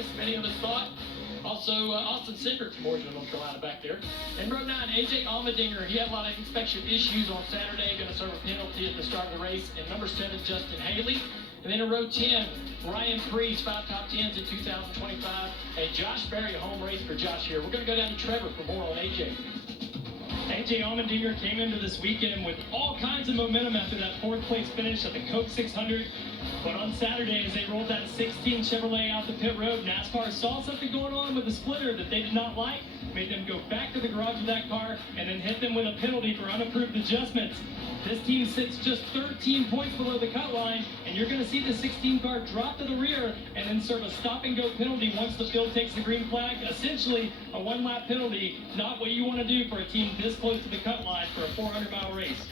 practice, many of us thought. Also, Austin Cindric from Origin, North Carolina back there. And row 9, A.J. Allmendinger. He had a lot of inspection issues on Saturday. Going to serve a penalty at the start of the race. And number 7, Justin Haley. And then in row 10, Ryan Priest, 5 top 10s in 2025. And Josh Berry, a home race for Josh here. We're going to go down to Trevor for more on A.J. A.J. Allmendinger came into this weekend with all kinds of momentum after that 4th place finish at the Coke 600. But on Saturday, as they rolled that 16 Chevrolet out the pit road, NASCAR saw something going on with the splitter that they did not like, made them go back to the garage with that car, and then hit them with a penalty for unapproved adjustments. This team sits just 13 points below the cut line, and you're going to see the 16 car drop to the rear and then serve a stop-and-go penalty once the field takes the green flag. Essentially, a 1-lap penalty, not what you want to do for a team this close to the cut line for a 400-mile race.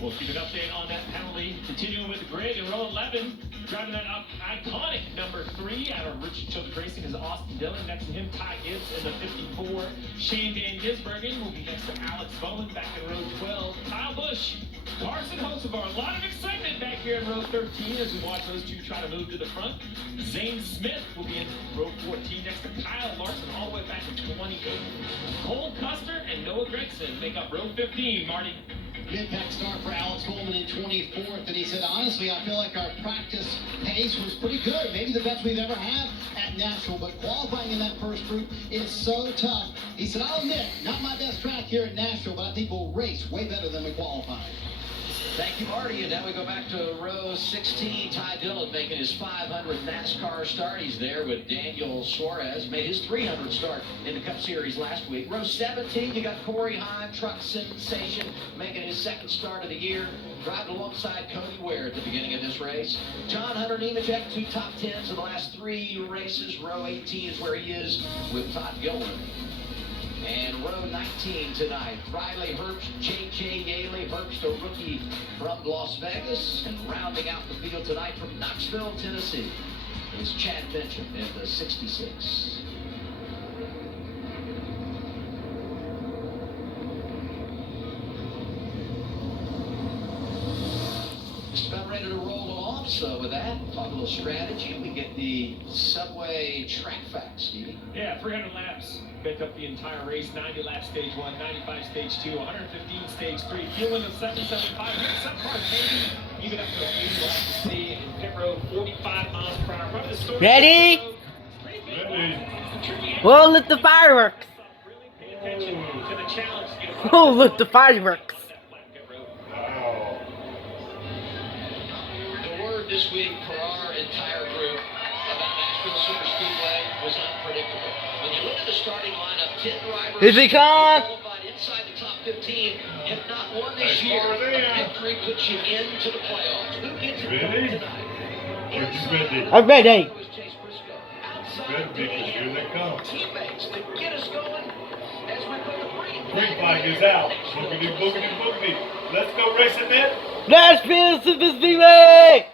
We'll keep an update on that penalty. Continuing with the grid in row 11, driving that iconic number 3 out of Richard Childress Racing is Austin Dillon. Next to him, Ty Gibbs in the 54. Shane Van Gisbergen will be next to Alex Bowen back in row 12. Kyle Busch, Carson Hocevar. A lot of excitement back here in row 13 as we watch those two try to move to the front. Zane Smith will be in row 14 next to Kyle Larson all the way back to 28. Cole Custer and Noah Gregson make up row 15. Marty. Mid-pack start for Alex Bowman in 24th, and he said, honestly, I feel like our practice pace was pretty good, maybe the best we've ever had at Nashville, but qualifying in that first group is so tough. He said, I'll admit, not my best track here at Nashville, but I think we'll race way better than we qualified. Thank you, Marty. And now we go back to row 16. Ty Dillon making his 500th NASCAR start. He's there with Daniel Suarez. Made his 300th start in the Cup Series last week. Row 17, you got Corey Heim, truck sensation, making his 2nd start of the year. Driving alongside Cody Ware at the beginning of this race. John Hunter Nemechek, 2 top 10s in the last 3 races. Row 18 is where he is with Todd Gilliland. And row 19 tonight, Riley Herbst, J.J. Yaley. Herbst, a rookie from Las Vegas. And rounding out the field tonight from Knoxville, Tennessee, is Chad Bencham in the 66. Just about ready to roll along. So with that, talk a little strategy. We get the Subway track facts, Stevie. Yeah, 300 laps. Make up the entire race. 90 laps stage 1, 95 stage 2, 115 stage 3. Fuel limit of 775. Some cars maybe even up to 80 laps to see in pit road, 45 miles per hour. Probably the story. Ready? Well, look the fireworks. Really pay attention to the challenge. Oh, look the fireworks. The word this week for our entire group about Nashville Superspeedway was unpredictable. When you look at the starting lineup, 10 drivers Here they come. qualified inside the top 15 have not won this year. A victory puts you into the playoffs. Who gets it done tonight? I'm ready. Was Chase Briscoe. Outside of Danny, teammates to get us going as we put the Green flag is out. Boogity, boogity, boogity. Let's go racing it. Nashville Superspeedway.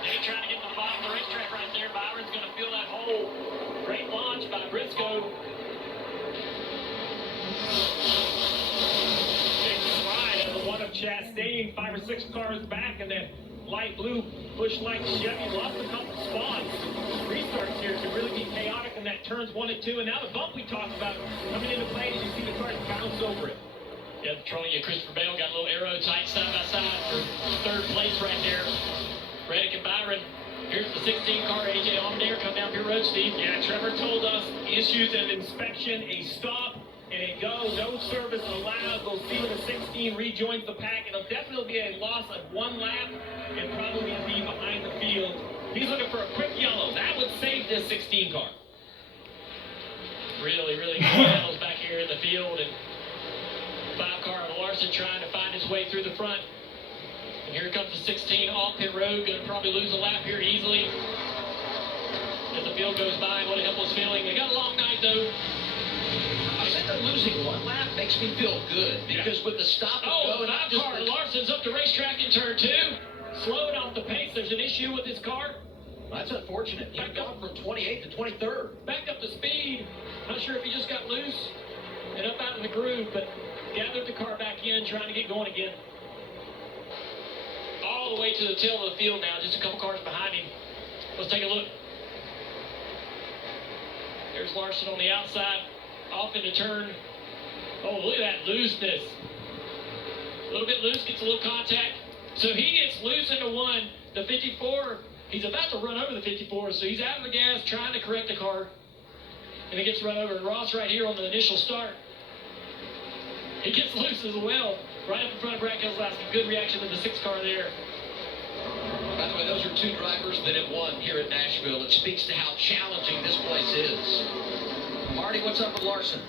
They're trying to get the bottom of the racetrack right there. Byron's going to fill that hole. Great launch by Briscoe. Big slide of the one of Chastain, 5 or 6 cars back, and that light blue Busch-like Chevy lost a couple spots. Restarts here could really be chaotic in that turns 1 and 2, and now the bump we talked about coming into play, and you see the cars bounce over it. Yeah, Troy, Christopher Bale got a little arrow tight side by side for 3rd place right there. Reddick and Byron. Here's the 16 car, A.J. Allmendinger, come down pit road, Steve. Yeah, Trevor told us issues of inspection, a stop, and a go. No service allowed. We'll see when the 16 rejoins the pack. It'll definitely be a loss of 1 lap and probably be behind the field. He's looking for a quick yellow. That would save this 16 car. Really good battles back here in the field. And 5 car of Larson trying to find his way through the front. And here comes the 16 off pit road. Going to probably lose a lap here easily. As the field goes by, what a helpless feeling. They got a long night, though. I said that losing 1 lap makes me feel good because with the stop and go, the 5 car, Larson's up the racetrack in turn 2. Slowing off the pace. There's an issue with his car. That's unfortunate. You've gone from 28th to 23rd. Back up to speed. Not sure if he just got loose and up out of the groove, but gathered the car back in, trying to get going again. All the way to the tail of the field now, just a couple cars behind him. Let's take a look. There's Larson on the outside, off into turn. Oh, look at that looseness. A little bit loose, gets a little contact. So he gets loose into one. The 54, he's about to run over the 54, so he's out of the gas, trying to correct the car. And he gets run over. And Ross right here on the initial start. He gets loose as well, right up in front of Brad Keselowski. Good reaction to the 6 car there. By the way, those are 2 drivers that have won here at Nashville. It speaks to how challenging this place is. Marty, what's up with Larson?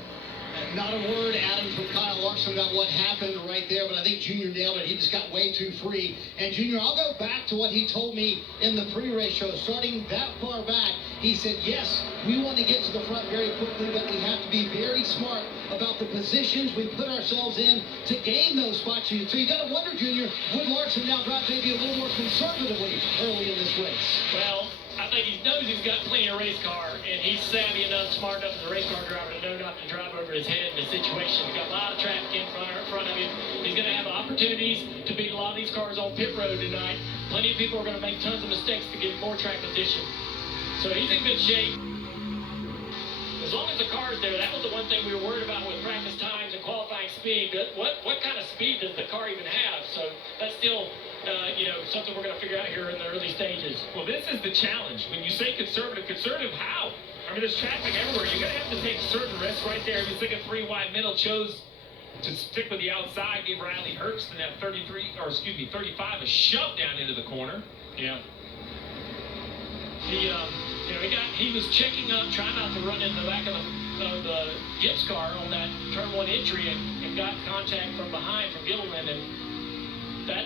Not a word, Adam, from Kyle Larson about what happened right there, but I think Junior nailed it. He just got way too free. And Junior, I'll go back to what he told me in the pre-race show. Starting that far back, he said, yes, we want to get to the front very quickly, but we have to be very smart about the positions we put ourselves in to gain those spots. So you got to wonder, Junior, would Larson now drive maybe a little more conservatively early in this race? Well, I think he knows he's got plenty of race car, and he's savvy enough, smart enough as a race car driver to know not to drive over his head in the situation. He's got a lot of traffic in front of him. He's going to have opportunities to beat a lot of these cars on pit road tonight. Plenty of people are going to make tons of mistakes to get more track position. So he's in good shape. As long as the car's there, that was the one thing we were worried about with practice times and qualifying speed. What kind of speed does the car even have? So that's still something we're going to figure out here in the early stages. Well, this is the challenge. When you say conservative how? I mean, there's traffic everywhere. You're going to have to take certain risks right there. If you think a 3 wide middle, chose to stick with the outside, gave Riley Hurst in that 35, a shove down into the corner. Yeah. He was checking up, trying not to run in the back of the Gibbs car on that turn 1 entry and got contact from behind from Gilliland, and that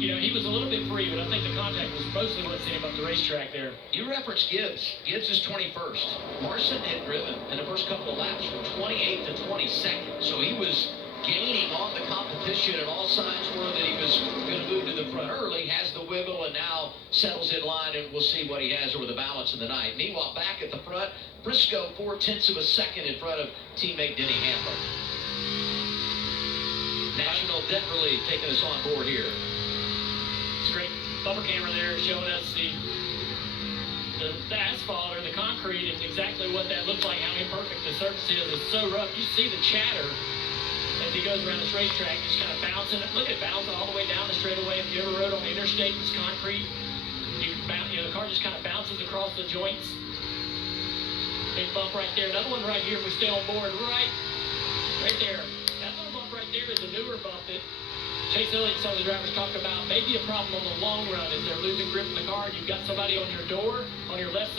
he was a little bit free, but I think the contact was mostly what sent him up the racetrack there. You referenced Gibbs. Gibbs is 21st. Larson had driven in the first couple of laps from 28th to 22nd, so he was gaining on the competition, and all signs were that he was going to move to the front early, has the wiggle, and now settles in line, and we'll see what he has over the balance of the night. Meanwhile, back at the front, Briscoe 0.4 of a second in front of teammate Denny Hamlin. National Debt Relief taking us on board here. It's a great bumper camera there showing us the asphalt or the concrete and exactly what that looks like, how imperfect the surface is. It's so rough. You see the chatter as he goes around this racetrack, just kind of bouncing. Look at it bouncing all the way down the straightaway. If you ever rode on the interstate, it's concrete. The car just kind of bounces across the joints. Big bump right there. Another one right here if we stay on board. Right there. That little bump right there is a newer bump that Chase Elliott and some of the drivers talk about maybe a problem on the long run as they're losing grip in the car. You've got somebody on your door, on your left